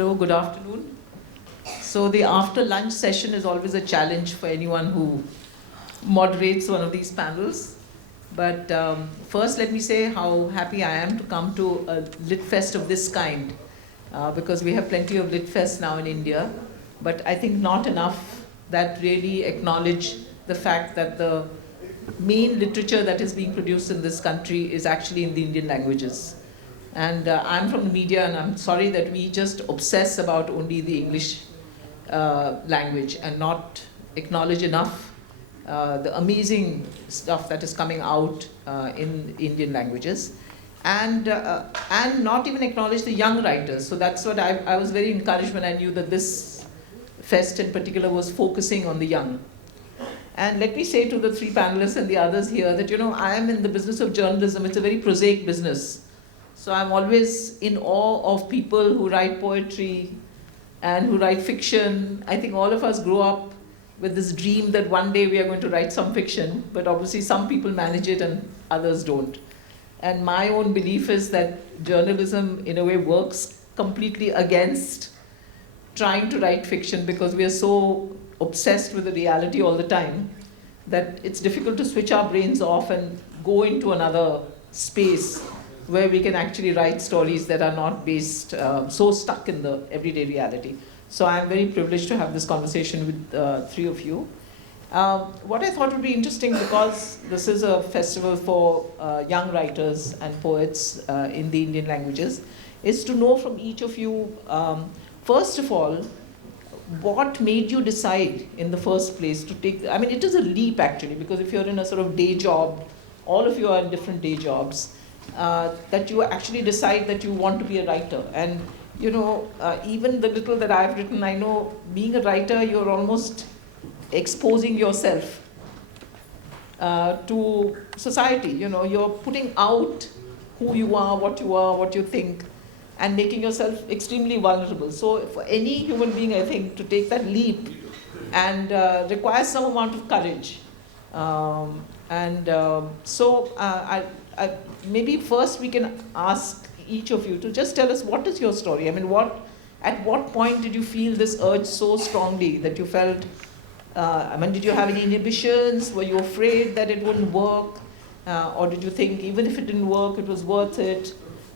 Hello, good afternoon. So the after lunch session is always a challenge for anyone who moderates one of these panels. But first let me say how happy I am to come to a LitFest of this kind, because we have plenty of LitFests now in India, but I think not enough that really acknowledge the fact that the main literature that is being produced in this country is actually in the Indian languages. And I'm from the media, and I'm sorry that we just obsess about only the English language and not acknowledge enough the amazing stuff that is coming out in Indian languages, and not even acknowledge the young writers. So that's what I was very encouraged when I knew that this fest in particular was focusing on the young. And let me say to the three panelists and the others here that, I am in the business of journalism. It's a very prosaic business. So I'm always in awe of people who write poetry and who write fiction. I think all of us grow up with this dream that one day we are going to write some fiction, but obviously some people manage it and others don't. And my own belief is that journalism in a way works completely against trying to write fiction, because we are so obsessed with the reality all the time that it's difficult to switch our brains off and go into another space where we can actually write stories that are not based, so stuck in the everyday reality. So I'm very privileged to have this conversation with three of you. What I thought would be interesting, because this is a festival for young writers and poets in the Indian languages, is to know from each of you, first of all, what made you decide in the first place to take, it is a leap actually, because if you're in a sort of day job, all of you are in different day jobs, that you actually decide that you want to be a writer. And even the little that I've written, I know being a writer, you're almost exposing yourself to society. You're putting out who you are, what you think, and making yourself extremely vulnerable. So for any human being, I think, to take that leap and requires some amount of courage. Maybe first we can ask each of you to just tell us, what is your story? At what point did you feel this urge so strongly that you felt, did you have any inhibitions? Were you afraid that it wouldn't work? Or did you think even if it didn't work, it was worth it,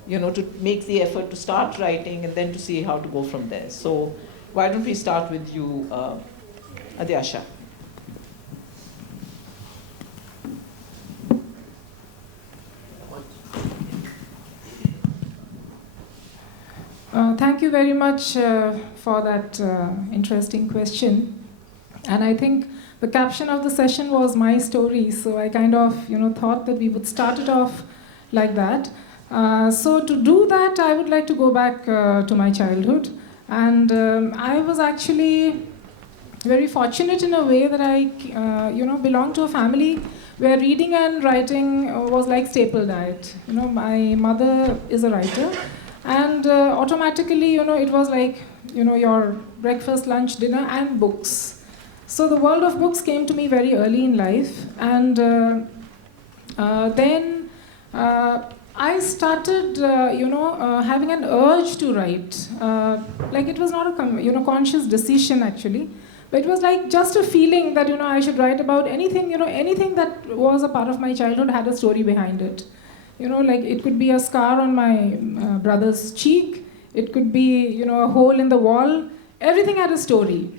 to make the effort to start writing and then to see how to go from there? So why don't we start with you, Adyasha? Thank you very much for that interesting question. And I think the caption of the session was my story, so I kind of thought that we would start it off like that. So to do that, I would like to go back to my childhood. And I was actually very fortunate in a way that I belonged to a family where reading and writing was like staple diet. My mother is a writer. And automatically, it was like, your breakfast, lunch, dinner, and books. So the world of books came to me very early in life. And then I started, having an urge to write. Like it was not a conscious decision, actually. But it was like just a feeling that, I should write about anything, anything that was a part of my childhood had a story behind it. Like it could be a scar on my brother's cheek. It could be, a hole in the wall. Everything had a story.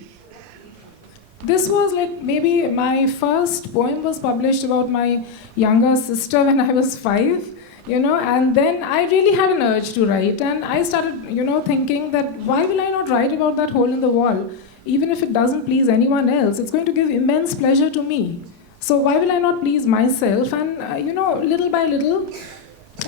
This was like maybe my first poem was published about my younger sister when I was 5, and then I really had an urge to write. And I started, thinking that why will I not write about that hole in the wall? Even if it doesn't please anyone else, it's going to give immense pleasure to me. So why will I not please myself? And, little by little,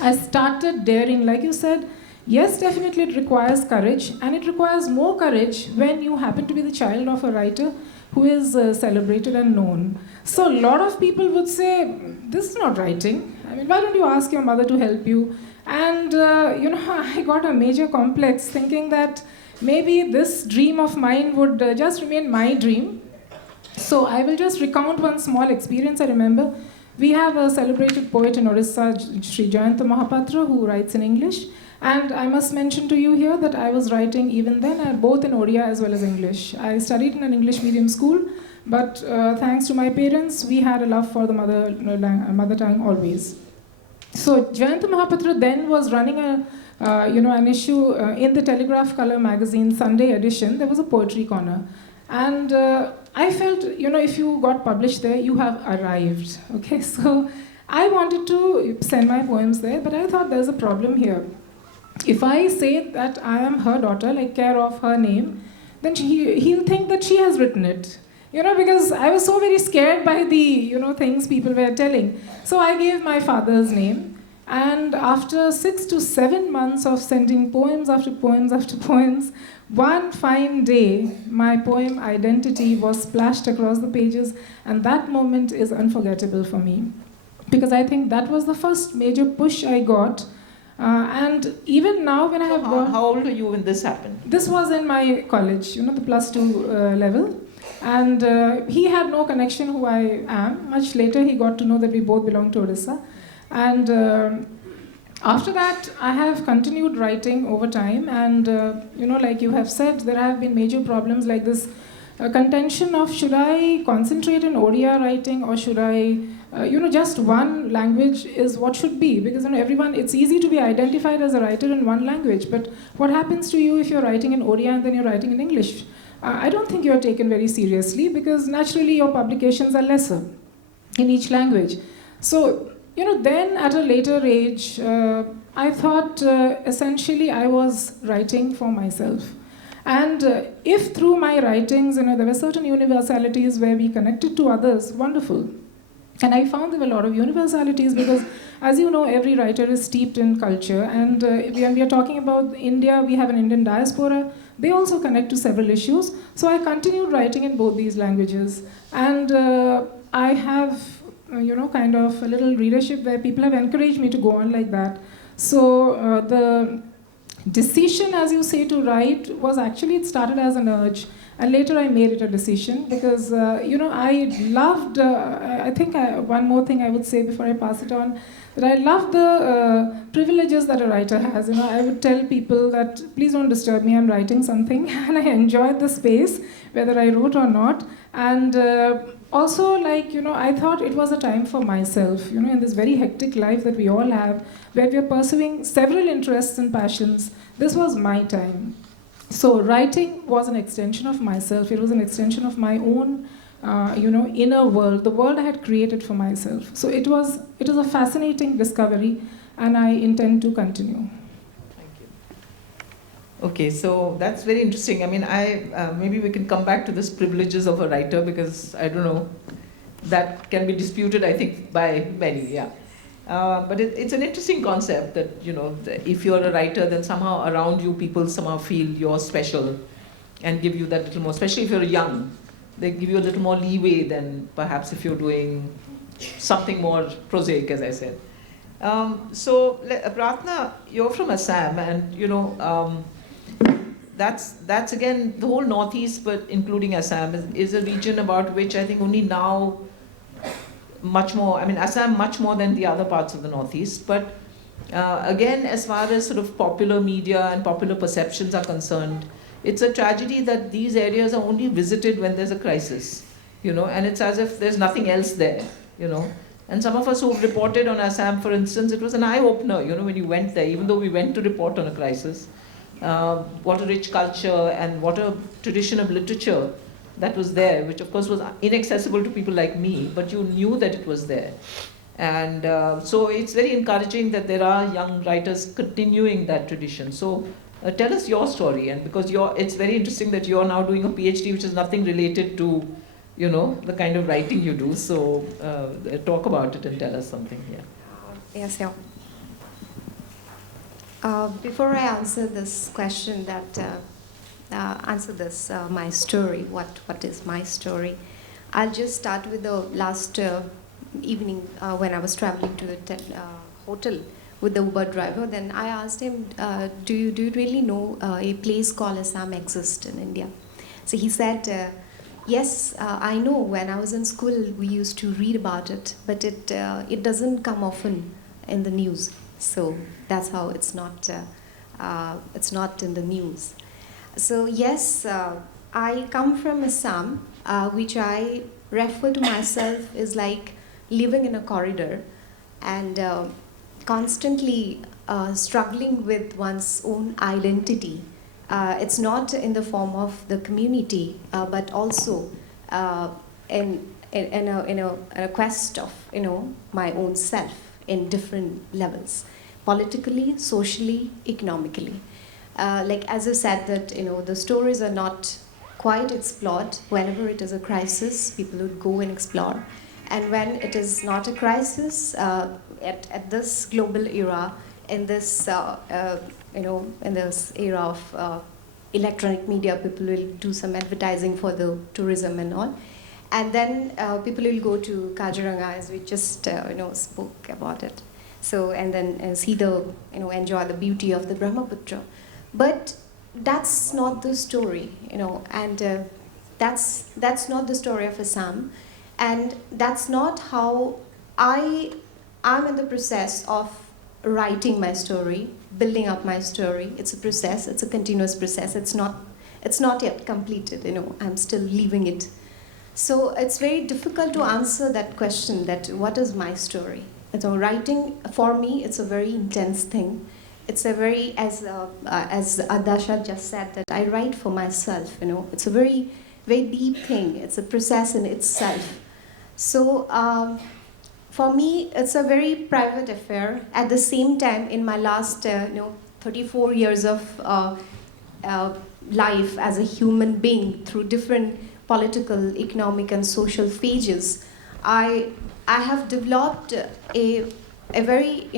I started daring. Like you said, yes, definitely it requires courage. And it requires more courage when you happen to be the child of a writer who is celebrated and known. So a lot of people would say, this is not writing. Why don't you ask your mother to help you? And, I got a major complex thinking that maybe this dream of mine would just remain my dream. So I will just recount one small experience I remember. We have a celebrated poet in Orissa, Sri Jayanta Mahapatra, who writes in English. And I must mention to you here that I was writing even then, both in Odia as well as English. I studied in an English medium school, but thanks to my parents, we had a love for the mother tongue always. So Jayanta Mahapatra then was running an issue in the Telegraph Color magazine Sunday edition. There was a poetry corner, and I felt, if you got published there, you have arrived. Okay, so I wanted to send my poems there, but I thought there's a problem here. If I say that I am her daughter, like care of her name, then he'll think that she has written it. Because I was so very scared by the, things people were telling. So I gave my father's name. And after 6 to 7 months of sending poems after poems after poems, one fine day, my poem Identity was splashed across the pages. And that moment is unforgettable for me. Because I think that was the first major push I got. And even now when I have... How old were you when this happened? This was in my college, the +2 level. And he had no connection who I am. Much later, he got to know that we both belong to Odisha. And after that, I have continued writing over time. And, like you have said, there have been major problems like this contention of should I concentrate in Odia writing or should I, just one language is what should be. Because everyone, it's easy to be identified as a writer in one language. But what happens to you if you're writing in Odia and then you're writing in English? I don't think you're taken very seriously because naturally your publications are lesser in each language. So, then at a later age, I thought essentially I was writing for myself. And if through my writings, there were certain universalities where we connected to others, wonderful. And I found there were a lot of universalities because, as you know, every writer is steeped in culture. And when we are talking about India, we have an Indian diaspora. They also connect to several issues. So I continued writing in both these languages. And I have, kind of a little readership where people have encouraged me to go on like that. So the decision, as you say, to write was actually, it started as an urge. And later I made it a decision because, I loved, I think one more thing I would say before I pass it on, that I love the privileges that a writer has. I would tell people that, please don't disturb me, I'm writing something. And I enjoyed the space, whether I wrote or not. And also, I thought it was a time for myself, in this very hectic life that we all have, where we are pursuing several interests and passions. This was my time. So writing was an extension of myself. It was an extension of my own, inner world, the world I had created for myself. So it was a fascinating discovery, and I intend to continue. Thank you. Okay, so that's very interesting. I mean, maybe we can come back to this privileges of a writer because I don't know, that can be disputed, I think, by many. Yeah. But it's an interesting concept that, if you're a writer, then somehow around you, people somehow feel you're special and give you that little more, especially if you're young, they give you a little more leeway than perhaps if you're doing something more prosaic, as I said. So, Pratna, you're from Assam, and, that's again, the whole Northeast, but including Assam, is a region about which I think only now much more, Assam much more than the other parts of the Northeast, but again, as far as sort of popular media and popular perceptions are concerned, it's a tragedy that these areas are only visited when there's a crisis, and it's as if there's nothing else there, And some of us who've reported on Assam, for instance, it was an eye-opener, when you went there, even though we went to report on a crisis, what a rich culture and what a tradition of literature that was there, which of course was inaccessible to people like me, but you knew that it was there. And so it's very encouraging that there are young writers continuing that tradition. So tell us your story, and because it's very interesting that you're now doing a PhD which is nothing related to, the kind of writing you do. So talk about it and tell us something here. Yes, yeah. Before I answer this question my story, what is my story, I'll just start with the last evening when I was traveling to the hotel with the Uber driver. Then I asked him, do you really know a place called Assam exists in India? So he said, yes, I know. When I was in school, we used to read about it, but it doesn't come often in the news. So that's how it's not It's not in the news. So yes, I come from Assam, which I refer to myself as like living in a corridor and constantly struggling with one's own identity. It's not in the form of the community, but also in a quest of my own self in different levels, politically, socially, economically. Like as I said, that the stories are not quite explored. Whenever it is a crisis, people would go and explore, and when it is not a crisis, at this global era, in this in this era of electronic media, people will do some advertising for the tourism and all, and then people will go to Kaziranga, as we just spoke about it. So and then see the enjoy the beauty of the Brahmaputra, but that's not the story, and that's not the story of Assam, and that's not how I'm in the process of writing my story, building up my story. It's a process. It's a continuous process. It's not yet completed. I'm still leaving it. So it's very difficult to answer that question. That what is my story? So writing for me, it's a very intense thing. It's a very, as Adasha just said, that I write for myself. It's a very, very deep thing. It's a process in itself. So for me, it's a very private affair. At the same time, in my last 34 years of life as a human being, through different political, economic, and social phases, I have developed a very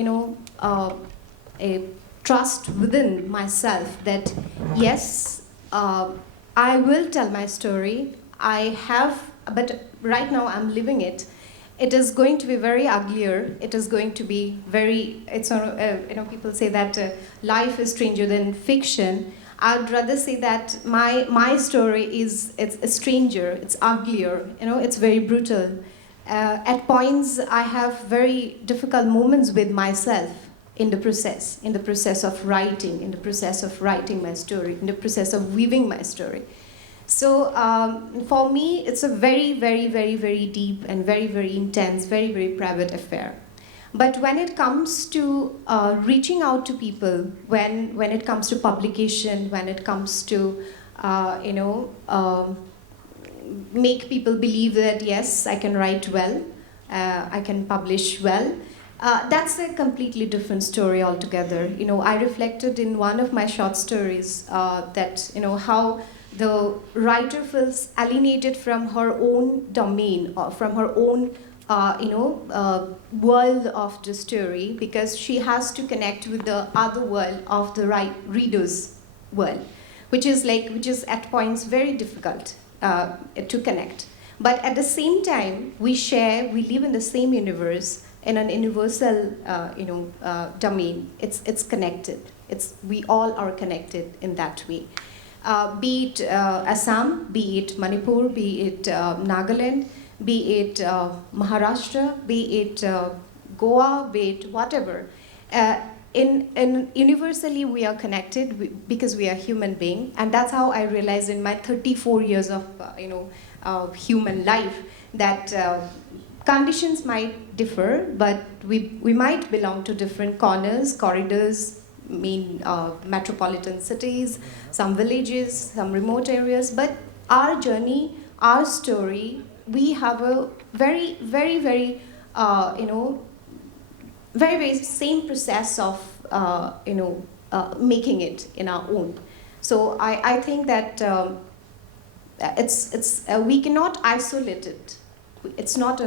a trust within myself that yes, I will tell my story. I have, but right now I'm living it. It is going to be very uglier. It is going to be very. People say that life is stranger than fiction. I'd rather say that my story it's stranger. It's uglier. It's very brutal. At points, I have very difficult moments with myself in the process of writing my story, in the process of weaving my story. So for me, it's a very, very, very, very deep and very, very intense, very, very private affair. But when it comes to reaching out to people, when it comes to publication, when it comes to make people believe that yes, I can write well, I can publish well, that's a completely different story altogether. I reflected in one of my short stories that how the writer feels alienated from her own domain, or from her own world of the story, because she has to connect with the other world of the reader's world, which is at points very difficult to connect. But at the same time, we live in the same universe, in an universal domain. It's connected. We all are connected in that way. Be it Assam, be it Manipur, be it Nagaland, be it Maharashtra, be it Goa, be it whatever. In universally, we are connected because we are human beings, and that's how I realized in my 34 years of human life that conditions might differ, but we might belong to different corridors, metropolitan cities, some villages, some remote areas, but our journey, our story, we have a very, very, very, very, very same process of, making it in our own. So I think that we cannot isolate it. It's not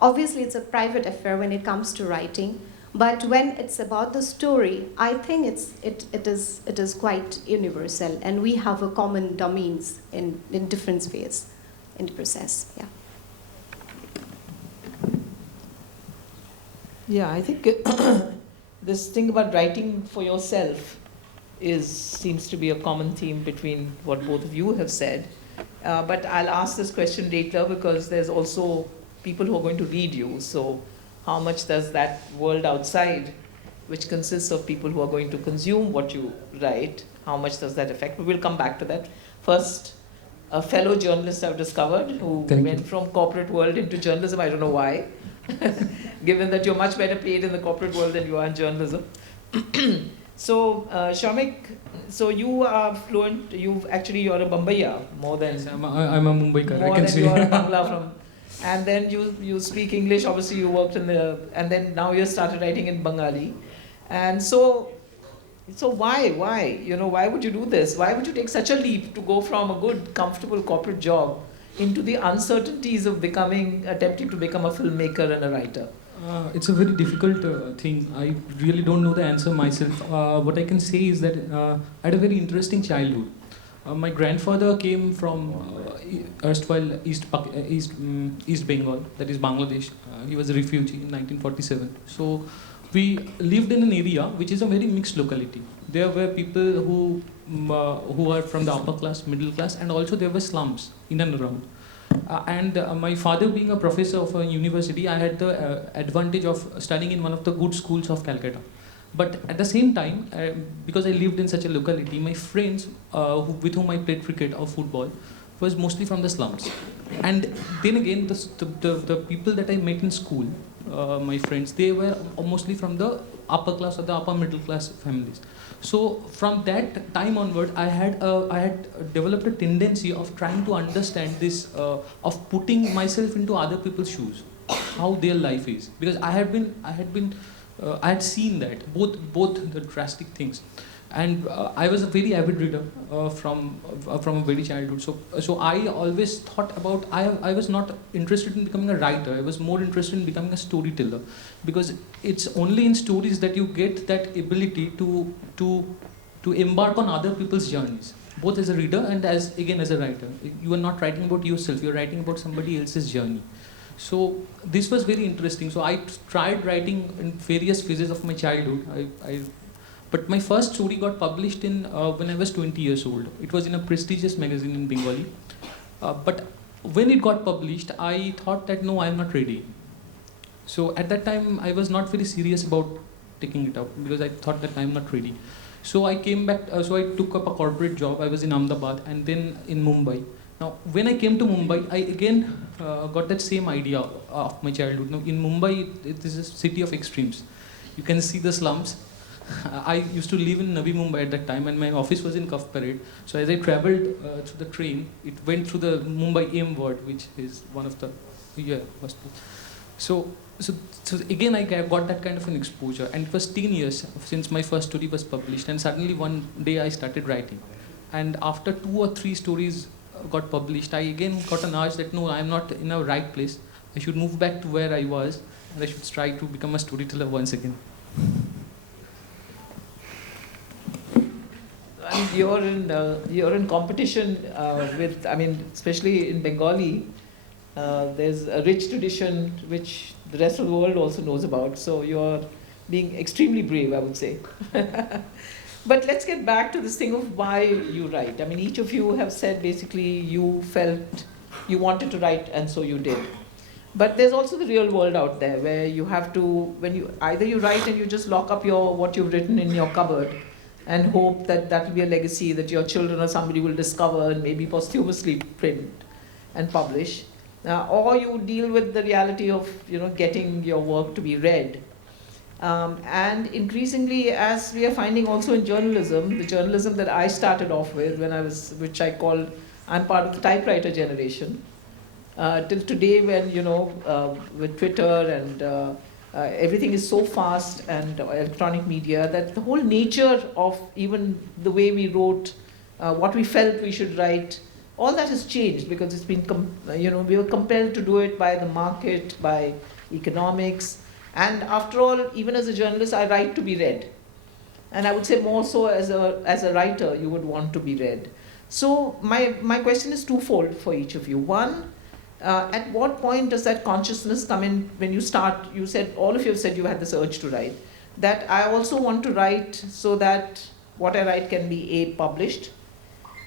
obviously it's a private affair when it comes to writing, but when it's about the story, I think it is quite universal, and we have a common domains in different spheres in the process. Yeah. Yeah, I think this thing about writing for yourself seems to be a common theme between what both of you have said. But I'll ask this question later, because there's also people who are going to read you. So how much does that world outside, which consists of people who are going to consume what you write. How much does that affect? But we'll come back to that. First, a fellow journalist I've discovered who went from corporate world into journalism. I don't know why, given that you're much better paid in the corporate world than you are in journalism. So, Shamik, so you are fluent, you're a Bombaya more than... Yes, I'm a Mumbaikar, more I can than say. you are a Bangla from... And then you speak English, obviously you worked in the... And then now you started writing in Bengali. And so why? You know, why would you do this? Why would you take such a leap to go from a good, comfortable corporate job into the uncertainties of attempting to become a filmmaker and a writer? It's a very difficult thing. I really don't know the answer myself. What I can say is that I had a very interesting childhood. My grandfather came from erstwhile East Bengal, that is Bangladesh. He was a refugee in 1947. So we lived in an area which is a very mixed locality. There were people who are from the upper class, middle class, and also there were slums in and around. My father being a professor of a university, I had the advantage of studying in one of the good schools of Calcutta. But at the same time, because I lived in such a locality, my friends with whom I played cricket or football was mostly from the slums. And then again, the people that I met in school, my friends, they were mostly from the upper class or the upper middle class families. So from that time onward, I had developed a tendency of trying to understand this, of putting myself into other people's shoes, how their life is, because I had seen that both the drastic things, and I was a very avid reader from a very childhood. So I always thought about, I was not interested in becoming a writer. I was more interested in becoming a storyteller, because it's only in stories that you get that ability to embark on other people's journeys, both as a reader and as a writer. You are not writing about yourself, you're writing about somebody else's journey. So this was very interesting. So I tried writing in various phases of my childhood. But my first story got published in when I was 20 years old. It was in a prestigious magazine in Bengali. But when it got published, I thought that no, I'm not ready. So at that time, I was not very serious about taking it up, because I thought that I'm not ready. So I came back, so I took up a corporate job. I was in Ahmedabad and then in Mumbai. Now, when I came to Mumbai, I again got that same idea of my childhood. Now, in Mumbai, it is a city of extremes. You can see the slums. I used to live in Navi Mumbai at that time, and my office was in Cuff Parade. So as I traveled through the train, it went through the Mumbai M ward, which is one of the So again, I got that kind of an exposure, and it was 10 years since my first story was published, and suddenly one day I started writing. And after 2 or 3 stories got published, I again got an urge that no, I'm not in a right place. I should move back to where I was, and I should try to become a storyteller once again. And you're in competition with, I mean, especially in Bengali, there's a rich tradition which the rest of the world also knows about. So you're being extremely brave, I would say. But let's get back to this thing of why you write. I mean, each of you have said basically you felt you wanted to write, and so you did. But there's also the real world out there where you have to, either you write and you just lock up what you've written in your cupboard and hope that that will be a legacy that your children or somebody will discover and maybe posthumously print and publish, or you deal with the reality of getting your work to be read. And increasingly, as we are finding also in journalism, the journalism that I started off with which I call, I'm part of the typewriter generation, till today when, with Twitter and everything is so fast and electronic media, that the whole nature of even the way we wrote, what we felt we should write, all that has changed, because it's been, we were compelled to do it by the market, by economics. And after all, even as a journalist, I write to be read. And I would say more so as a writer, you would want to be read. So my question is twofold for each of you. One, at what point does that consciousness come in when you start? You said, all of you have said you had this urge to write, that I also want to write so that what I write can be A, published,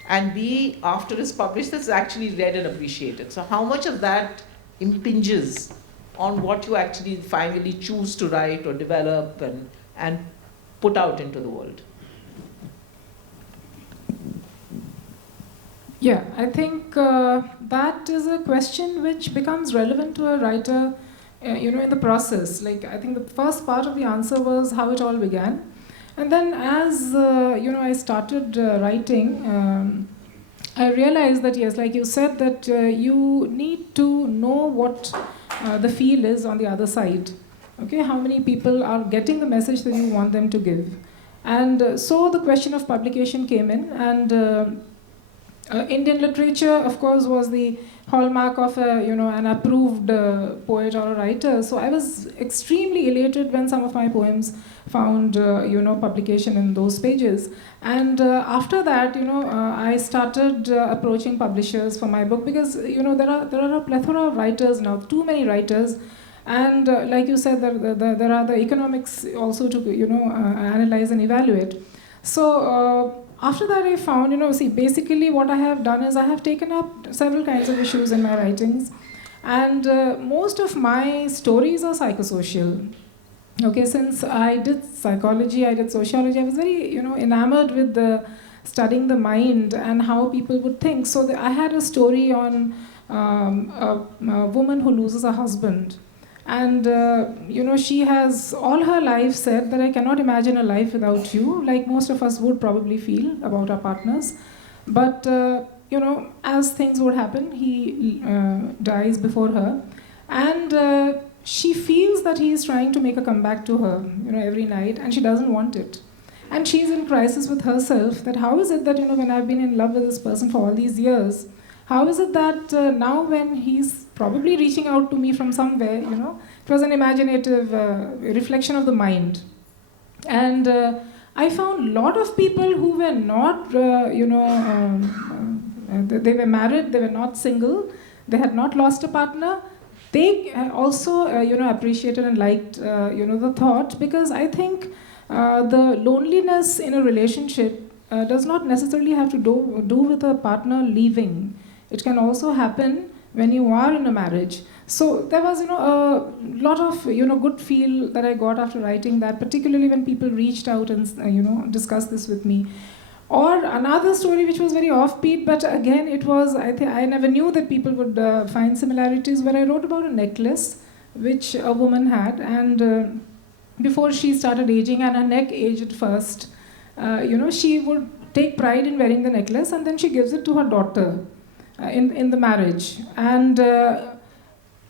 and B, after it's published, it's actually read and appreciated. So how much of that impinges on what you actually finally choose to write or develop and and put out into the world? Yeah, I think that is a question which becomes relevant to a writer, in the process. Like, I think the first part of the answer was how it all began. And then as, I started writing, I realized that, yes, like you said, that you need to know what the feel is on the other side. Okay, how many people are getting the message that you want them to give. And so the question of publication came in, and Indian literature, of course, was the hallmark of an approved poet or a writer. So I was extremely elated when some of my poems found publication in those pages. And after that, I started approaching publishers for my book, because there are a plethora of writers now, too many writers. And like you said, there are the economics also to analyze and evaluate. So after that, I found, basically what I have done is I have taken up several kinds of issues in my writings. And most of my stories are psychosocial. Okay, since I did psychology, I did sociology, I was very, enamored with studying the mind and how people would think. So I had a story on a woman who loses a husband. And, she has all her life said that I cannot imagine a life without you, like most of us would probably feel about our partners. But, as things would happen, he dies before her. And she feels that he is trying to make a comeback to her, every night, and she doesn't want it. And she's in crisis with herself, that how is it that, when I've been in love with this person for all these years, how is it that now when he's probably reaching out to me from somewhere, it was an imaginative reflection of the mind. And I found a lot of people who were not, they were married, they were not single, they had not lost a partner. They also, appreciated and liked, the thought, because I think the loneliness in a relationship does not necessarily have to do with a partner leaving. It can also happen when you are in a marriage. So there was, a lot of, good feel that I got after writing that, particularly when people reached out and, discussed this with me. Or another story which was very offbeat, but again, it was, I never knew that people would find similarities, where I wrote about a necklace which a woman had, and before she started aging and her neck aged first, she would take pride in wearing the necklace, and then she gives it to her daughter in the marriage. And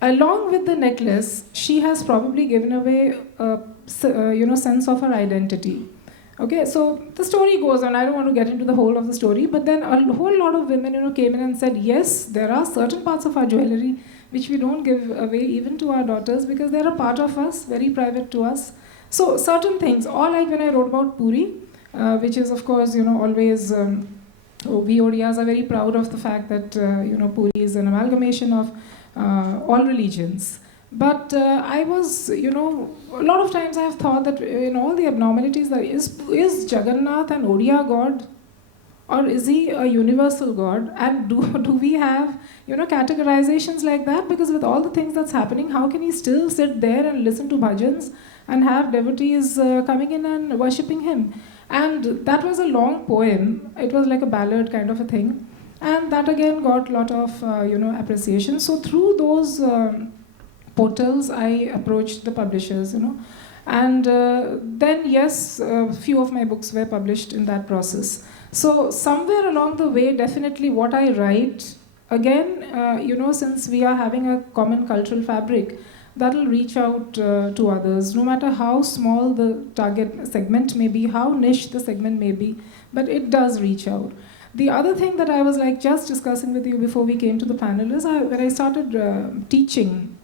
along with the necklace, she has probably given away a sense of her identity. Okay, so the story goes on. I don't want to get into the whole of the story, but then a whole lot of women, came in and said, yes, there are certain parts of our jewelry which we don't give away even to our daughters, because they're a part of us, very private to us. So certain things, or like when I wrote about Puri, which is of course, always, we Odiyas are very proud of the fact that, Puri is an amalgamation of all religions. But I was, a lot of times I have thought that in all the abnormalities, that is Jagannath an Odia god? Or is he a universal god? And do we have, categorizations like that? Because with all the things that's happening, how can he still sit there and listen to bhajans and have devotees coming in and worshipping him? And that was a long poem. It was like a ballad kind of a thing. And that again got a lot of, appreciation. So through those portals, I approached the publishers, And then, yes, a few of my books were published in that process. So somewhere along the way, definitely what I write, again, since we are having a common cultural fabric, that'll reach out to others, no matter how small the target segment may be, how niche the segment may be, but it does reach out. The other thing that I was just discussing with you before we came to the panel is when I started teaching.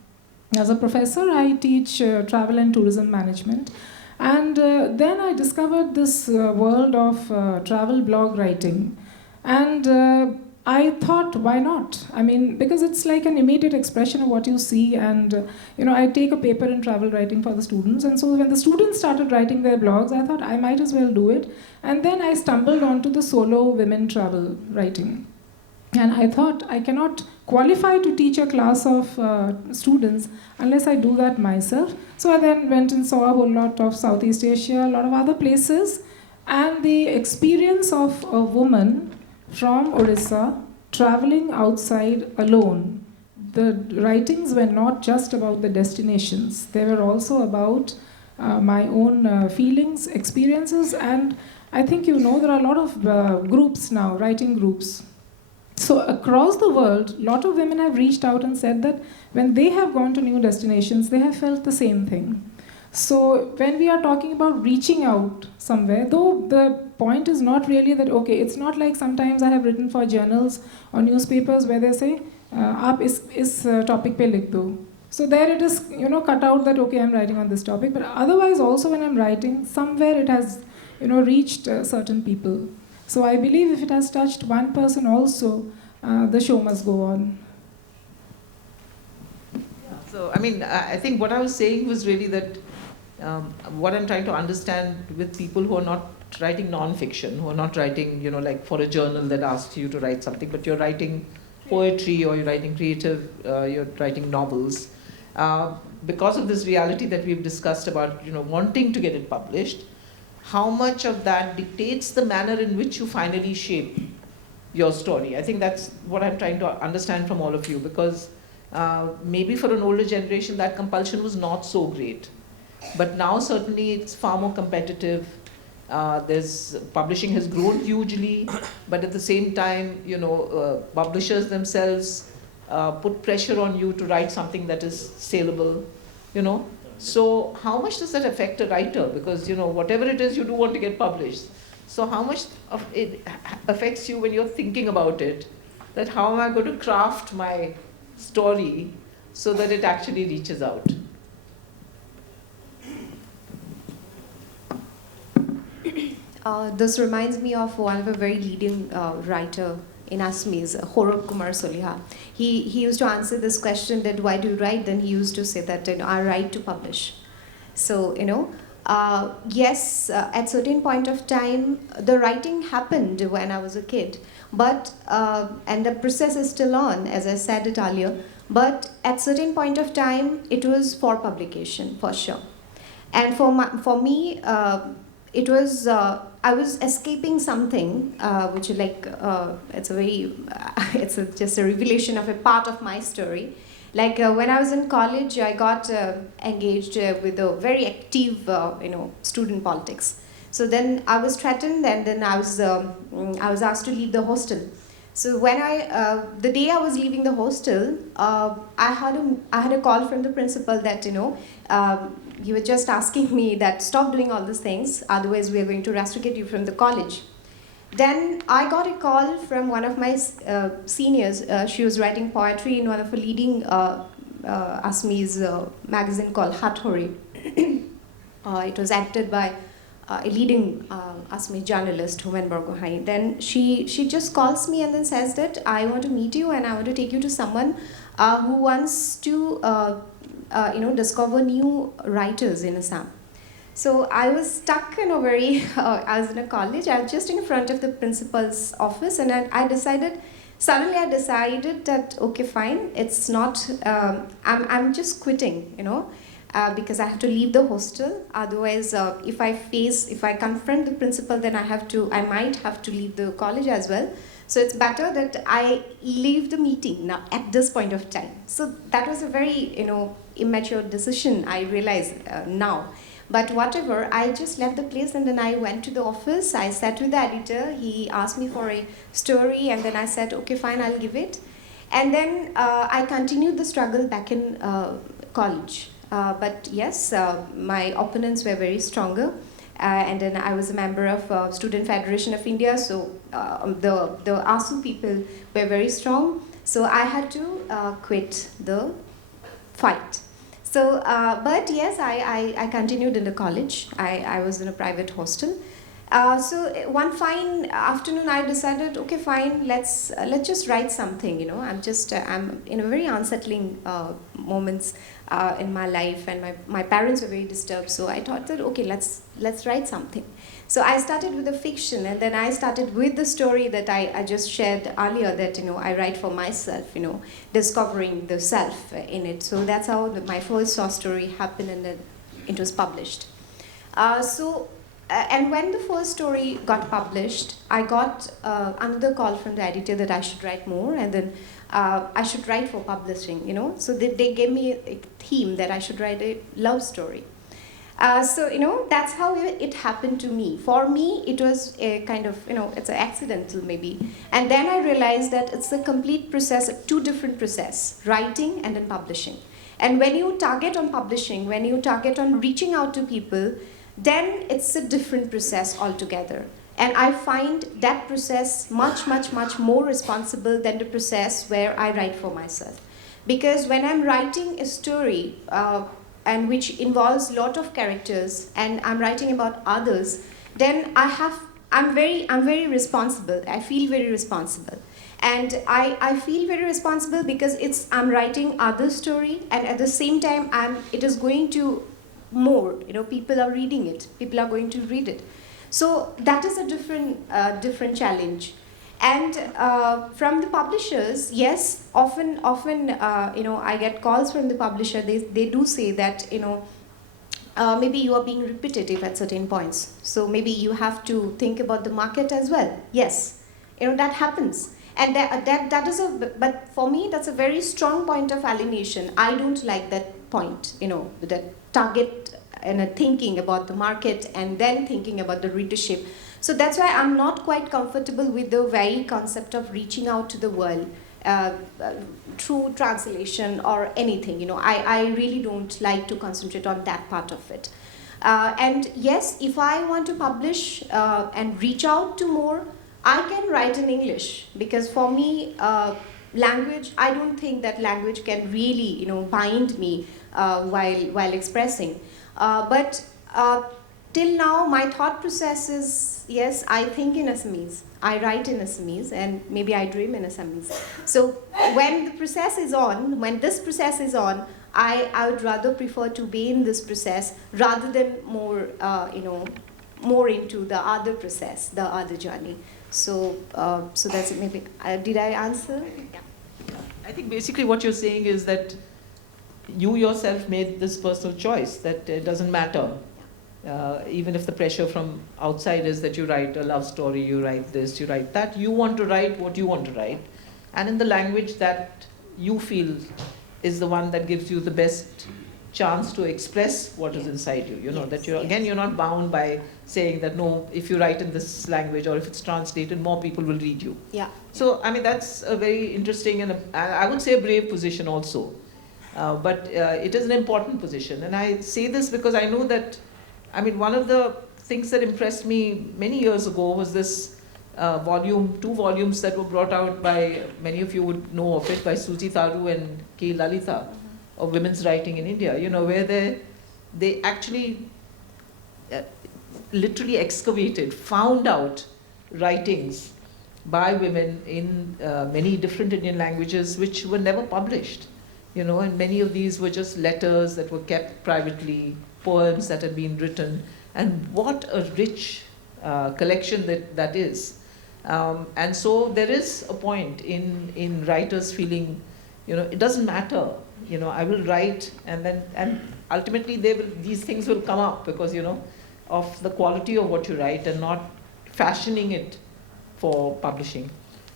As a professor, I teach travel and tourism management. And then I discovered this world of travel blog writing. And I thought, why not? I mean, because it's like an immediate expression of what you see. And, I take a paper in travel writing for the students. And so when the students started writing their blogs, I thought I might as well do it. And then I stumbled onto the solo women travel writing. And I thought I cannot qualify to teach a class of students unless I do that myself. So I then went and saw a whole lot of Southeast Asia, a lot of other places, and the experience of a woman from Odisha traveling outside alone. The writings were not just about the destinations, they were also about my own feelings, experiences, and I think you know there are a lot of groups now, writing groups. So across the world, a lot of women have reached out and said that when they have gone to new destinations, they have felt the same thing. So when we are talking about reaching out somewhere, though the point is not really that, okay, it's not like sometimes I have written for journals or newspapers where they say, आप इस topic पे लिख दो. So there it is, cut out that, okay, I'm writing on this topic. But otherwise also when I'm writing, somewhere it has, reached certain people. So I believe if it has touched one person also, the show must go on. So, I mean, I think what I was saying was really that what I'm trying to understand with people who are not writing non-fiction, who are not writing, like for a journal that asks you to write something, but you're writing poetry or you're writing creative, you're writing novels. Because of this reality that we've discussed about, wanting to get it published, how much of that dictates the manner in which you finally shape your story? I think that's what I'm trying to understand from all of you, because maybe for an older generation that compulsion was not so great. But now certainly it's far more competitive. Publishing has grown hugely, but at the same time, publishers themselves put pressure on you to write something that is saleable, So how much does that affect a writer? Because, whatever it is, you do want to get published. So how much of it affects you when you're thinking about it, that how am I going to craft my story so that it actually reaches out? This reminds me of one of a very leading writer in Assamese, Horab Kumar Soliha. He used to answer this question that why do you write? Then he used to say that I write to publish. So yes, at certain point of time, the writing happened when I was a kid, but and the process is still on, as I said it earlier. But at certain point of time, it was for publication for sure, and for me. It was I was escaping something which it's just a revelation of a part of my story. Like when I was in college, I got engaged with a very active student politics. So then I was threatened, and then I was asked to leave the hostel. So when the day I was leaving the hostel, I had a call from the principal that you were just asking me that stop doing all these things, otherwise we are going to rusticate you from the college. Then I got a call from one of my seniors. She was writing poetry in one of a leading Assamese magazine called Hathori. It was edited by a leading Assamese journalist, Homen Borgohain. Then she just calls me and then says that I want to meet you and I want to take you to someone who wants to discover new writers in Assam. So I was stuck in a very, I was in a college, I was just in front of the principal's office, and suddenly I decided that, okay, fine, it's not, I'm just quitting, because I have to leave the hostel. Otherwise, if I confront the principal, then I might have to leave the college as well. So it's better that I leave the meeting now at this point of time. So that was a very, immature decision, I realize now. But whatever, I just left the place and then I went to the office. I sat with the editor. He asked me for a story and then I said, okay, fine, I'll give it. And then I continued the struggle back in college. But yes, my opponents were very stronger. And then I was a member of Student Federation of India. So the ASU people were very strong. So I had to quit the fight. So, but yes, I continued in the college. I was in a private hostel. So one fine afternoon, I decided, okay, fine, let's just write something. I'm in a very unsettling moments. in my life, and my parents were very disturbed. So I thought that, okay, let's write something. So I started with a fiction, and then I started with the story that I just shared earlier, that, I write for myself, discovering the self in it. So that's how my first short story happened, and then it was published. And when the first story got published, I got another call from the editor that I should write more, and then I should write for publishing, So they gave me a theme that I should write a love story. That's how it happened to me. For me, it was a kind of, it's an accidental maybe. And then I realized that it's a complete process, two different process, writing and then publishing. And when you target on publishing, when you target on reaching out to people, then it's a different process altogether. And I find that process much, much, much more responsible than the process where I write for myself. Because when I'm writing a story, and which involves a lot of characters, and I'm writing about others, then I'm very responsible. I feel very responsible. And I feel very responsible because I'm writing other story, and at the same time, it is going to more, people are reading it, people are going to read it. So that is a different challenge. And from the publishers, yes, often I get calls from the publisher. They do say that maybe you are being repetitive at certain points. So maybe you have to think about the market as well. Yes, that happens. And that is but for me, that's a very strong point of alienation. I don't like that point, that target and thinking about the market and then thinking about the readership. So that's why I'm not quite comfortable with the very concept of reaching out to the world through translation or anything. I really don't like to concentrate on that part of it. And yes, if I want to publish and reach out to more, I can write in English, because for me, language, I don't think that language can really, bind me while expressing. But till now, my thought process is, yes, I think in Assamese, I write in Assamese, and maybe I dream in Assamese. So when this process is on, I would rather prefer to be in this process rather than more, more into the other process, the other journey. So that's it. Maybe did I answer? Yeah. I think basically what you're saying is that you yourself made this personal choice, that it doesn't matter. Even if the pressure from outside is that you write a love story, you write this, you write that, you want to write what you want to write, and in the language that you feel is the one that gives you the best chance to express what is inside you. Yes, That you're not bound by saying that no, if you write in this language or if it's translated, more people will read you. Yeah. So I mean, that's a very interesting and I would say a brave position also, but it is an important position. And I say this because I know that, I mean, one of the things that impressed me many years ago was this two volumes that were brought out by, many of you would know of it, by Suji Tharu and K. Lalita, of women's writing in India, where they actually literally excavated, found out writings by women in many different Indian languages which were never published, and many of these were just letters that were kept privately, poems that had been written, and what a rich collection that is. And so there is a point in writers feeling, it doesn't matter, I will write, and ultimately these things will come up because, of the quality of what you write and not fashioning it for publishing.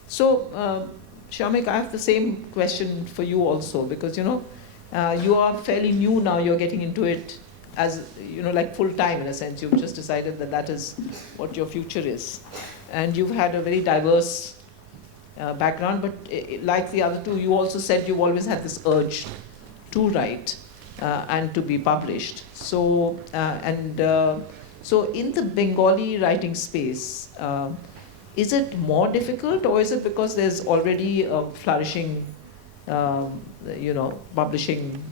So, Shamik, I have the same question for you also, because, you are fairly new now, you're getting into it as, like full time in a sense. You've just decided that is what your future is. And you've had a very diverse background, but like the other two, you also said you've always had this urge to write and to be published. So, so in the Bengali writing space, is it more difficult, or is it because there's already a flourishing, publishing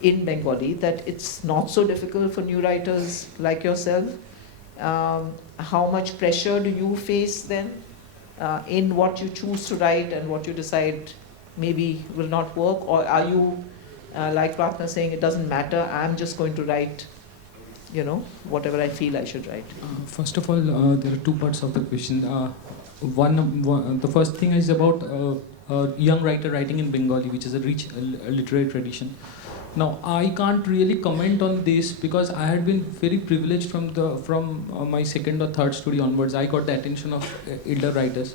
in Bengali, that it's not so difficult for new writers like yourself? How much pressure do you face then in what you choose to write and what you decide maybe will not work? Or are you like Pratna saying, it doesn't matter, I'm just going to write, you know, whatever I feel I should write. First of all, there are two parts of the question. The first thing is about a young writer writing in Bengali, which is a rich literary tradition. Now, I can't really comment on this because I had been very privileged from my second or third story onwards. I got the attention of elder writers.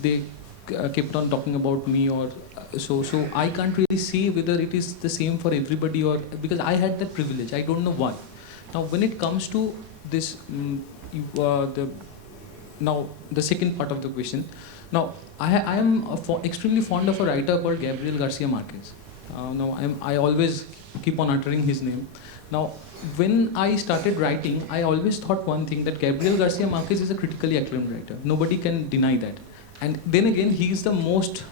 They kept on talking about me, or so I can't really say whether it is the same for everybody, or because I had that privilege. I don't know why. Now, when it comes to this, the second part of the question. Now, I am extremely fond of a writer called Gabriel Garcia Marquez. I always keep on uttering his name. Now, when I started writing, I always thought one thing, that Gabriel Garcia Marquez is a critically acclaimed writer. Nobody can deny that. And then again, he is the most,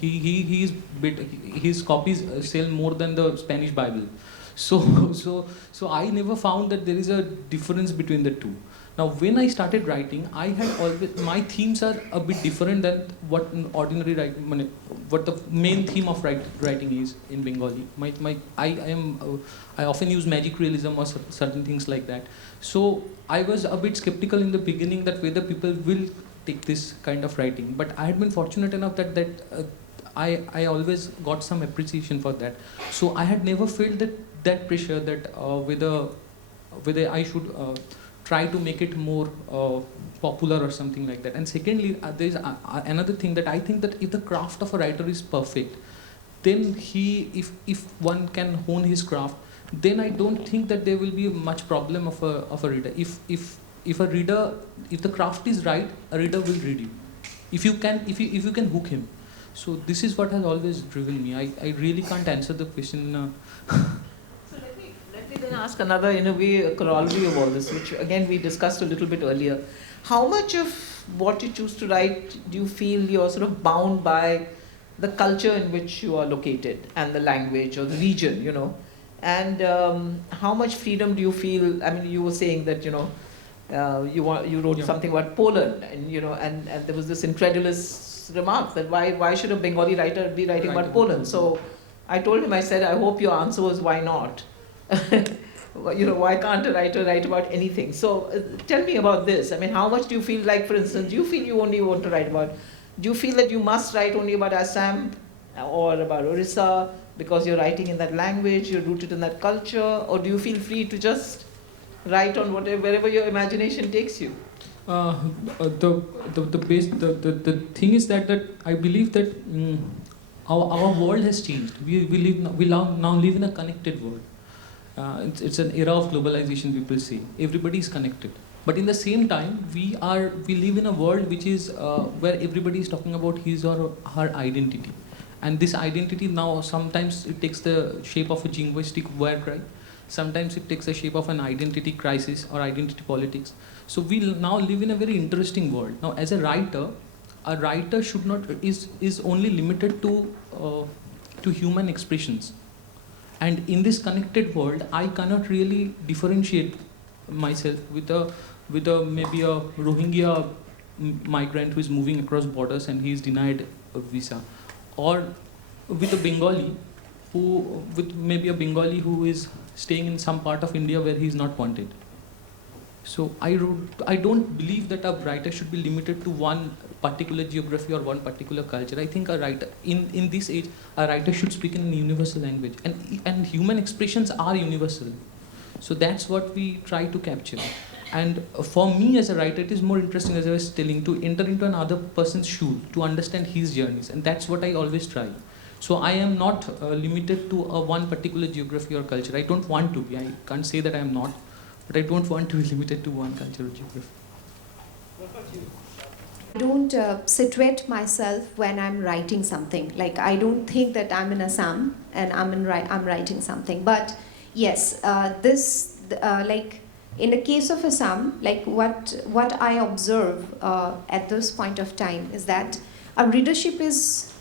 his copies sell more than the Spanish Bible. So I never found that there is a difference between the two. Now, when I started writing, I had always, my themes are a bit different than what an ordinary what the main theme of writing is in Bengali. I often use magic realism or certain things like that. So I was a bit skeptical in the beginning that whether people will take this kind of writing. But I had been fortunate enough that I always got some appreciation for that. So I had never felt that pressure that whether I should try to make it more popular or something like that. And secondly, there's another thing, that I think that if the craft of a writer is perfect, then if one can hone his craft, then I don't think that there will be much problem of a reader. If the craft is right, a reader will read you. If you can hook him. So this is what has always driven me. I really can't answer the question. So let me then ask another, in a way, corollary of all this, which again we discussed a little bit earlier. How much of what you choose to write do you feel you're sort of bound by the culture in which you are located and the language or the region, you know? And how much freedom do you feel? I mean, you were saying that, you know, you wrote something about Poland, and you know, and there was this incredulous remark that why should a Bengali writer be writing about Poland? So I told him, I said, I hope your answer was why not? You know, why can't a writer write about anything? So tell me about this. I mean, how much do you feel like, for instance, do you feel you only want to write about, do you feel that you must write only about Assam or about Orissa because you're writing in that language, you're rooted in that culture, or do you feel free to just write on wherever your imagination takes you? The thing is that I believe that our world has changed. We now live in a connected world. It's an era of globalization, people say. Everybody is connected. But in the same time, we live in a world which is where everybody is talking about his or her identity. And this identity now, sometimes it takes the shape of a jingoistic war cry. Sometimes it takes the shape of an identity crisis or identity politics. So we now live in a very interesting world. Now, as a writer should not is only limited to human expressions. And in this connected world, I cannot really differentiate myself with maybe a Rohingya migrant who is moving across borders and he is denied a visa, or with a Bengali maybe a Bengali who is staying in some part of India where he is not wanted. So I don't believe that a writer should be limited to one particular geography or one particular culture. I think a writer, in this age, a writer should speak in a universal language. And human expressions are universal. So that's what we try to capture. And for me as a writer, it is more interesting, as I was telling, to enter into another person's shoes, to understand his journeys. And that's what I always try. So I am not limited to one particular geography or culture. I don't want to be. I can't say that I am not. But I don't want to be limited to one culture or geography. What about you? I don't situate myself when I'm writing something. Like, I don't think that I'm in Assam and I'm writing something. But yes, like in the case of Assam, like what I observe at this point of time is that our readership is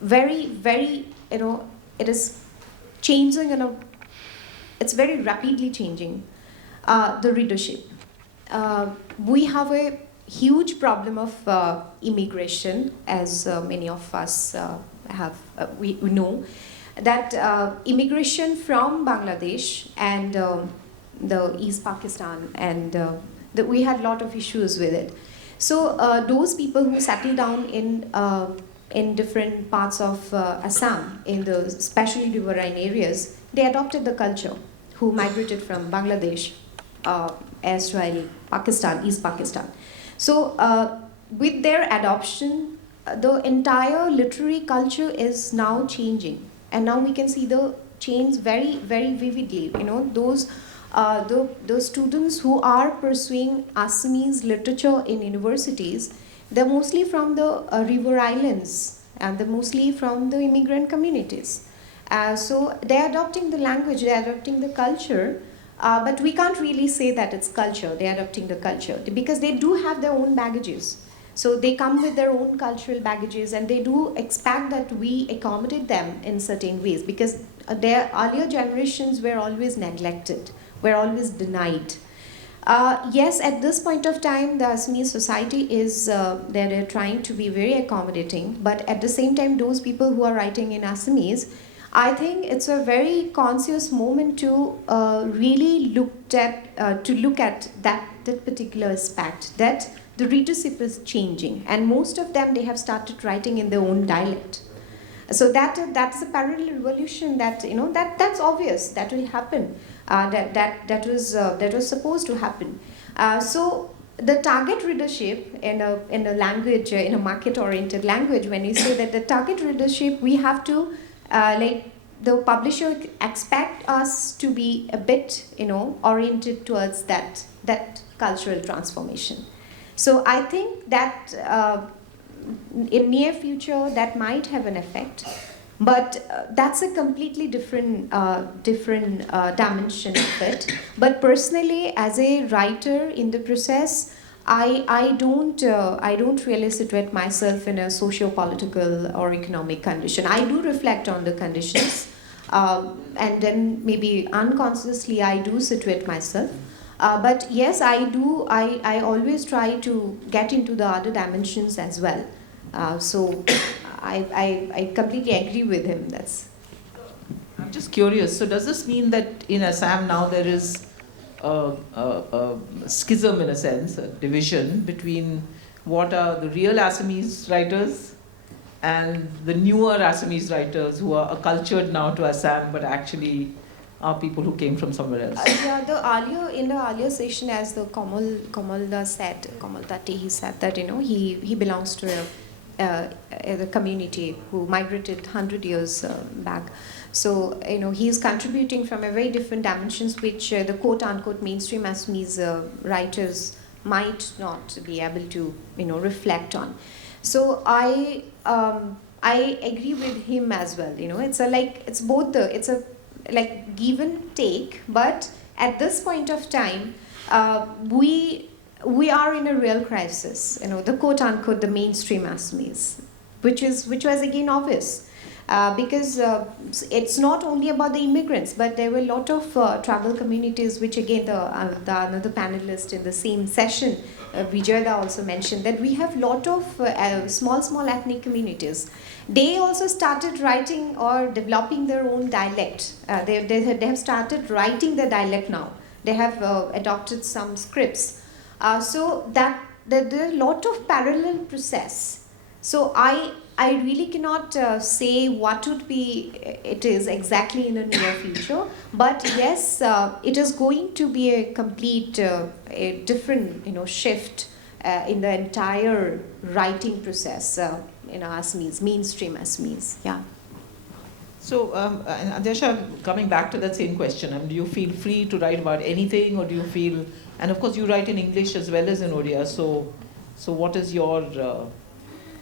very, very, you know, it is changing it's very rapidly changing. The readership. We have a huge problem of immigration, as many of us we know. that immigration from Bangladesh and the East Pakistan, and that we had a lot of issues with it. So those people who settled down in different parts of Assam, in the especially riverine areas, they adopted the culture. Who migrated from Bangladesh, erstwhile Pakistan, East Pakistan. So with their adoption, the entire literary culture is now changing, and now we can see the change very, very vividly. You know, the students who are pursuing Assamese literature in universities, they're mostly from the river islands, and they're mostly from the immigrant communities. So they're adopting the language, they're adopting the culture, but we can't really say that it's culture, they're adopting the culture, because they do have their own baggages. So they come with their own cultural baggages, and they do expect that we accommodate them in certain ways, because their earlier generations were always neglected, were always denied. Yes, at this point of time, the Assamese society is, they're trying to be very accommodating, but at the same time, those people who are writing in Assamese, I think it's a very conscious moment to really look at that particular aspect, that the readership is changing, and most of them, they have started writing in their own dialect. So that's a parallel revolution that, you know, that's obvious, that will happen. That was supposed to happen. So the target readership in a language, in a market-oriented language, when you say that the target readership, we have to like the publisher expect us to be a bit, you know, oriented towards that cultural transformation. So I think that in near future that might have an effect, but that's a completely different dimension of it. But personally, as a writer in the process, I don't really situate myself in a socio-political or economic condition. I do reflect on the conditions, and then maybe unconsciously I do situate myself. But yes, I always try to get into the other dimensions as well. So I completely agree with him. I'm just curious. So does this mean that in Assam now there is a schism, in a sense, a division between what are the real Assamese writers and the newer Assamese writers who are accultured now to Assam but actually are people who came from somewhere else? Yeah, in the earlier session, as the Kamal Tati, he said that, you know, he belongs to a community who migrated 100 years back. So, you know, he is contributing from a very different dimensions, which the quote-unquote mainstream Assamese writers might not be able to, you know, reflect on. So I agree with him as well. You know, it's a give and take. But at this point of time, we are in a real crisis. You know, the quote-unquote the mainstream Assamese, which was again obvious. Because it's not only about the immigrants, but there were a lot of tribal communities, which again the another panelist in the same session, Vijayada, also mentioned that we have a lot of small ethnic communities. They also started writing or developing their own dialect. They have started writing their dialect now. They have adopted some scripts. So that there are a lot of parallel process. So I really cannot say what would be it is exactly in the near future, but yes, it is going to be a complete, a different, you know, shift in the entire writing process. Assamese, mainstream Assamese, yeah. So, Adesha, coming back to that same question, do you feel free to write about anything, or do you feel, and of course you write in English as well as in Odia, so what is your...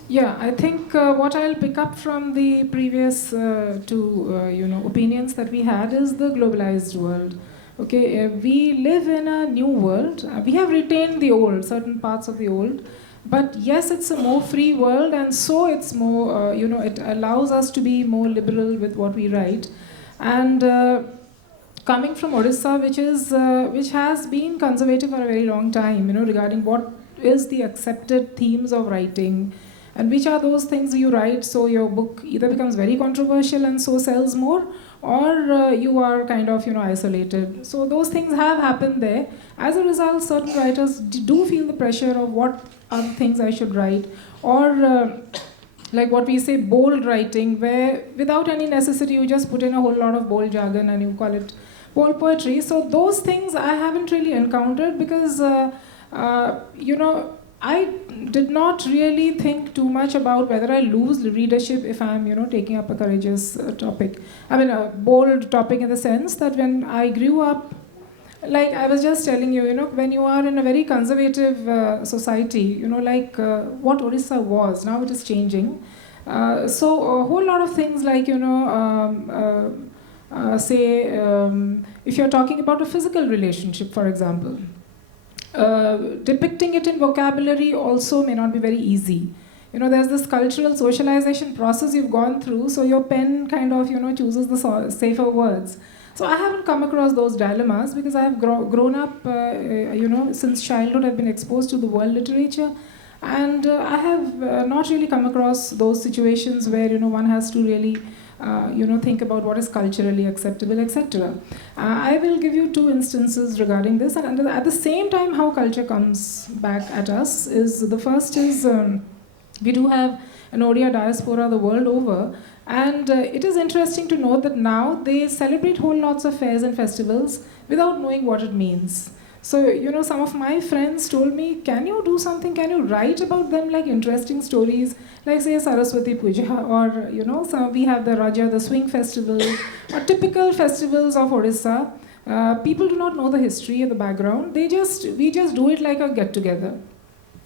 Yeah, I think what I'll pick up from the previous two opinions that we had is the globalized world. Okay, we live in a new world. We have retained the old, certain parts of the old, but yes, it's a more free world, and so it's more, it allows us to be more liberal with what we write. And coming from Odisha, which has been conservative for a very long time, regarding what is the accepted themes of writing, And which are those things you write so your book either becomes very controversial and so sells more, or you are kind of isolated. So those things have happened there. As a result, certain writers do feel the pressure of what are the things I should write, or like what we say, bold writing, where without any necessity you just put in a whole lot of bold jargon and you call it bold poetry. So those things I haven't really encountered because I did not really think too much about whether I lose readership if I'm taking up a courageous topic. I mean, a bold topic in the sense that when I grew up, like I was just telling you, when you are in a very conservative society, like what Orissa was, now it is changing. So a whole lot of things like, if you're talking about a physical relationship, for example, depicting it in vocabulary also may not be very easy. There's this cultural socialization process you've gone through, so your pen kind of, chooses the safer words. So I haven't come across those dilemmas because I have grown up, since childhood I've been exposed to the world literature, and I have not really come across those situations where, one has to really think about what is culturally acceptable, etc. I will give you 2 instances regarding this, and at the same time how culture comes back at us is, the first is, we do have an Odia diaspora the world over, and it is interesting to note that now they celebrate whole lots of fairs and festivals without knowing what it means. So, some of my friends told me, can you do something, can you write about them, like interesting stories, like say Saraswati Puja, or, so we have the Raja, the swing festival, or typical festivals of Odisha. People do not know the history and the background. We just do it like a get-together.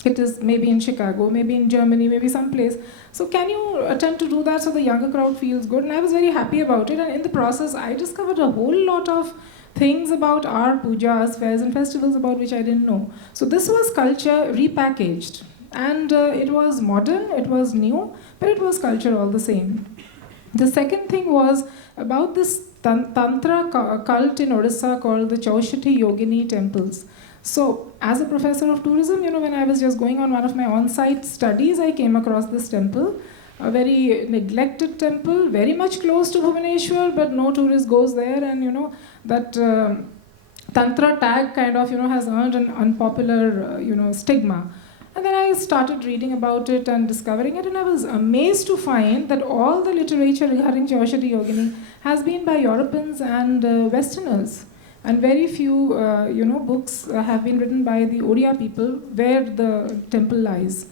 It is maybe in Chicago, maybe in Germany, maybe someplace. So can you attempt to do that so the younger crowd feels good? And I was very happy about it. And in the process, I discovered a whole lot of things about our pujas, fairs and festivals about which I didn't know. So this was culture repackaged. And it was modern, it was new, but it was culture all the same. The second thing was about this Tantra cult in Odisha called the Chaushati Yogini temples. So, as a professor of tourism, when I was just going on one of my on-site studies, I came across this temple, a very neglected temple, very much close to Bhubaneswar, but no tourist goes there, and that Tantra tag kind of, has earned an unpopular, stigma. And then I started reading about it and discovering it, and I was amazed to find that all the literature regarding Chaushati Yogini has been by Europeans and Westerners. And very few, books have been written by the Odia people where the temple lies.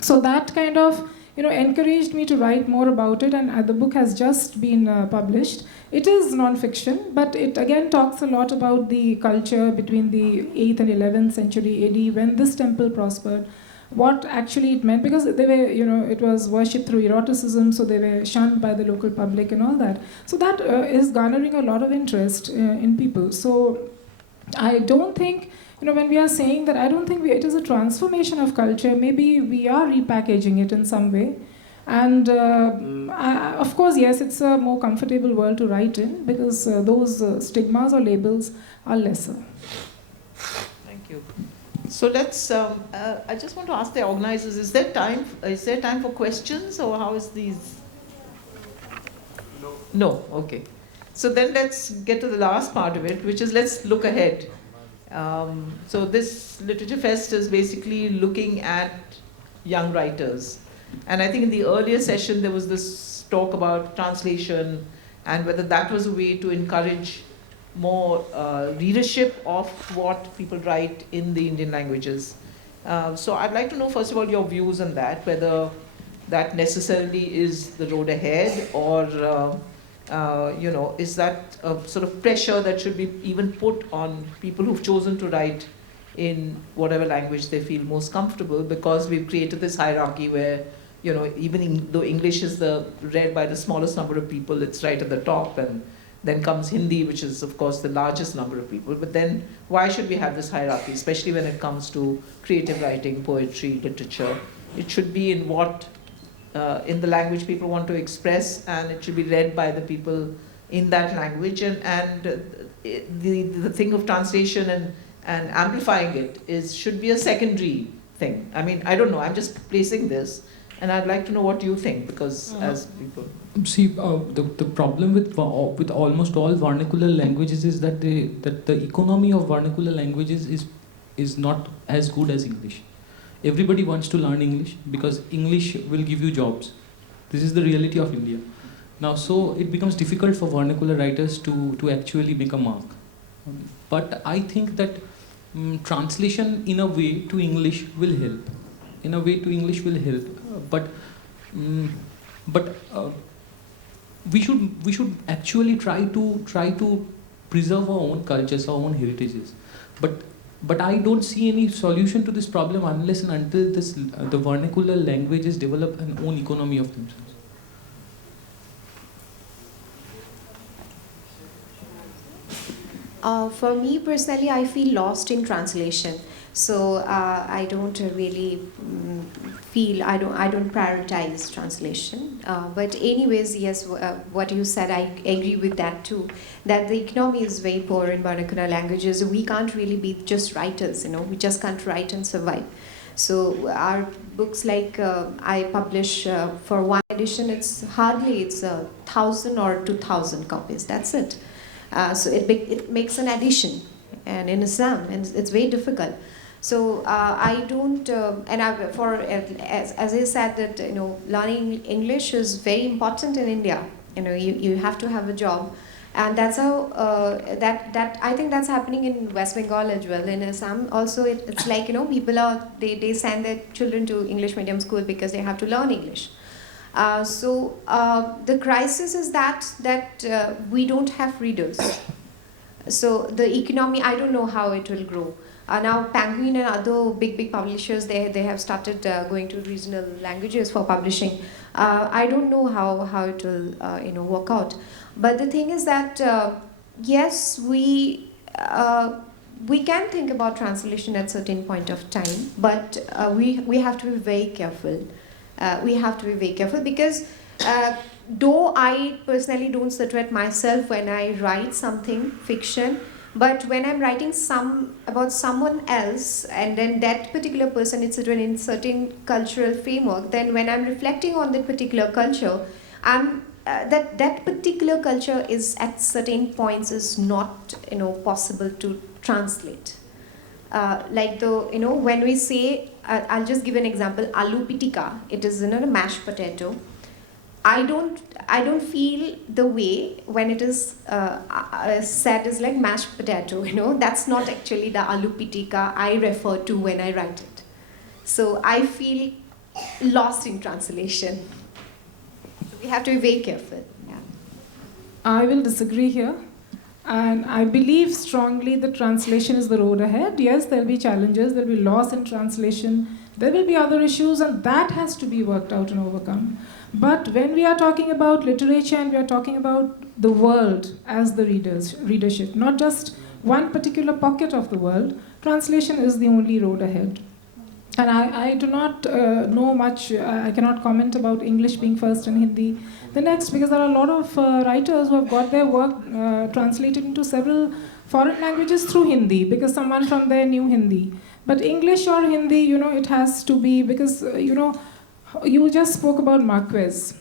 So that kind of, encouraged me to write more about it, and the book has just been published. It is non-fiction, but it again talks a lot about the culture between the 8th and 11th century AD when this temple prospered, what actually it meant, because they were, it was worshipped through eroticism, so they were shunned by the local public and all that. So that is garnering a lot of interest in people. So I don't think, when we are saying that, I don't think it is a transformation of culture. Maybe we are repackaging it in some way. And of course, yes, it's a more comfortable world to write in because those stigmas or labels are lesser. Thank you. So let's. I just want to ask the organizers: Is there time? Is there time for questions, or how is these? No. No. Okay. So then let's get to the last part of it, which is let's look ahead. So this Literature Fest is basically looking at young writers, and I think in the earlier session there was this talk about translation and whether that was a way to encourage more readership of what people write in the Indian languages. So I'd like to know, first of all, your views on that, whether that necessarily is the road ahead, or is that a sort of pressure that should be even put on people who've chosen to write in whatever language they feel most comfortable, because we've created this hierarchy where, even though English is read by the smallest number of people, it's right at the top, and then comes Hindi, which is, of course, the largest number of people. But then, why should we have this hierarchy, especially when it comes to creative writing, poetry, literature? It should be in in the language people want to express, and it should be read by the people in that language. And the thing of translation and amplifying it should be a secondary thing. I mean, I don't know, I'm just placing this. And I'd like to know what you think, because as people... See, the problem with almost all vernacular languages is that the economy of vernacular languages is not as good as English. Everybody wants to learn English because English will give you jobs. This is the reality of India. Now, so it becomes difficult for vernacular writers to actually make a mark. But I think that translation in a way to English will help. In a way to English will help. But we should actually try to preserve our own cultures, our own heritages. But I don't see any solution to this problem unless and until the vernacular languages develop an own economy of themselves. For me personally, I feel lost in translation. So I don't really I don't prioritize translation. But anyways, yes, what you said, I agree with that too. That the economy is very poor in vernacular languages. We can't really be just writers, we just can't write and survive. So our books, like I publish for one edition, it's 1,000 or 2,000 copies. That's it. So it makes an addition, and in Assam, and it's very difficult. So I don't, as I said, that learning English is very important in India. You have to have a job, and that's how that I think that's happening in West Bengal as well. In Assam also, it's like people they send their children to English medium school because they have to learn English. So the crisis is that we don't have readers. So the economy, I don't know how it will grow. Now Penguin and other big publishers, they have started going to regional languages for publishing. I don't know how it will work out. But the thing is that yes, we can think about translation at certain point of time, but we have to be very careful. We have to be very careful because though I personally don't saturate myself when I write something fiction, but when I'm writing about someone else, and then that particular person is situated in certain cultural framework, then when I'm reflecting on that particular culture, that particular culture is at certain points is not possible to translate. Like when we say, I'll just give an example, aloo pitika, it is a mashed potato. I don't feel the way when it is said as like mashed potato, that's not actually the aloo pitika I refer to when I write it. So I feel lost in translation. We have to be very careful. Yeah. I will disagree here. And I believe strongly that translation is the road ahead. Yes, there will be challenges, there will be loss in translation, there will be other issues, and that has to be worked out and overcome. But when we are talking about literature and we are talking about the world as the readership, not just one particular pocket of the world, translation is the only road ahead. And I do not know much, I cannot comment about English being first and Hindi the next, because there are a lot of writers who have got their work translated into several foreign languages through Hindi, because someone from there knew Hindi. But English or Hindi, it has to be, because, you just spoke about Marquez.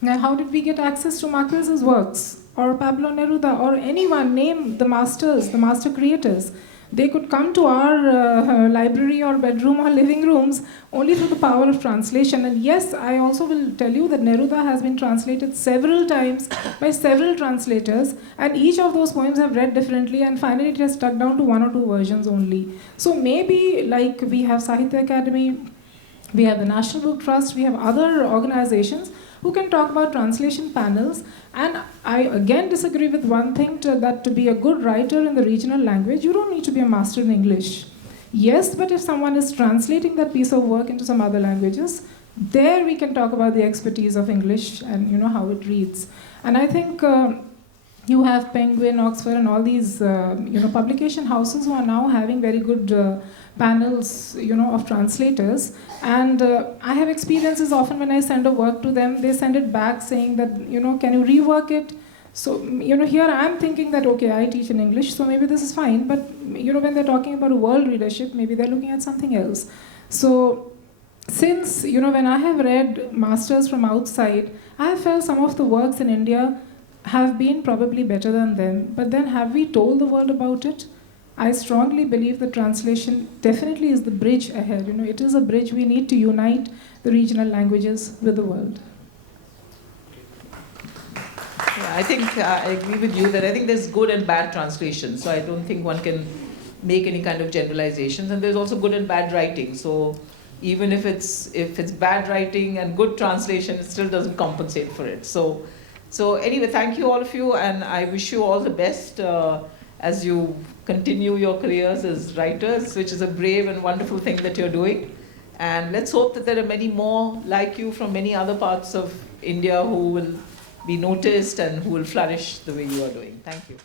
Now, how did we get access to Marquez's works? Or Pablo Neruda, or anyone, name the masters, the master creators. They could come to our library or bedroom or living rooms only through the power of translation. And yes, I also will tell you that Neruda has been translated several times by several translators, and each of those poems have read differently, and finally it has stuck down to one or two versions only. So maybe like we have Sahitya Academy, we have the National Book Trust, we have other organizations who can talk about translation panels. And I again disagree with one thing, that to be a good writer in the regional language, you don't need to be a master in English. Yes, but if someone is translating that piece of work into some other languages, there we can talk about the expertise of English and how it reads. And I think you have Penguin, Oxford, and all these publication houses who are now having very good panels of translators. And I have experiences often when I send a work to them, they send it back saying that, can you rework it? So, here I'm thinking that, okay, I teach in English, so maybe this is fine. But, when they're talking about a world readership, maybe they're looking at something else. So, since, when I have read masters from outside, I have felt some of the works in India have been probably better than them. But then have we told the world about it? I strongly believe that translation definitely is the bridge ahead. It is a bridge. We need to unite the regional languages with the world. Yeah, I think I agree with you that I think there's good and bad translation. So I don't think one can make any kind of generalizations. And there's also good and bad writing. So even if it's bad writing and good translation, it still doesn't compensate for it. So anyway, thank you all of you, and I wish you all the best as you continue your careers as writers, which is a brave and wonderful thing that you're doing. And let's hope that there are many more like you from many other parts of India who will be noticed and who will flourish the way you are doing. Thank you.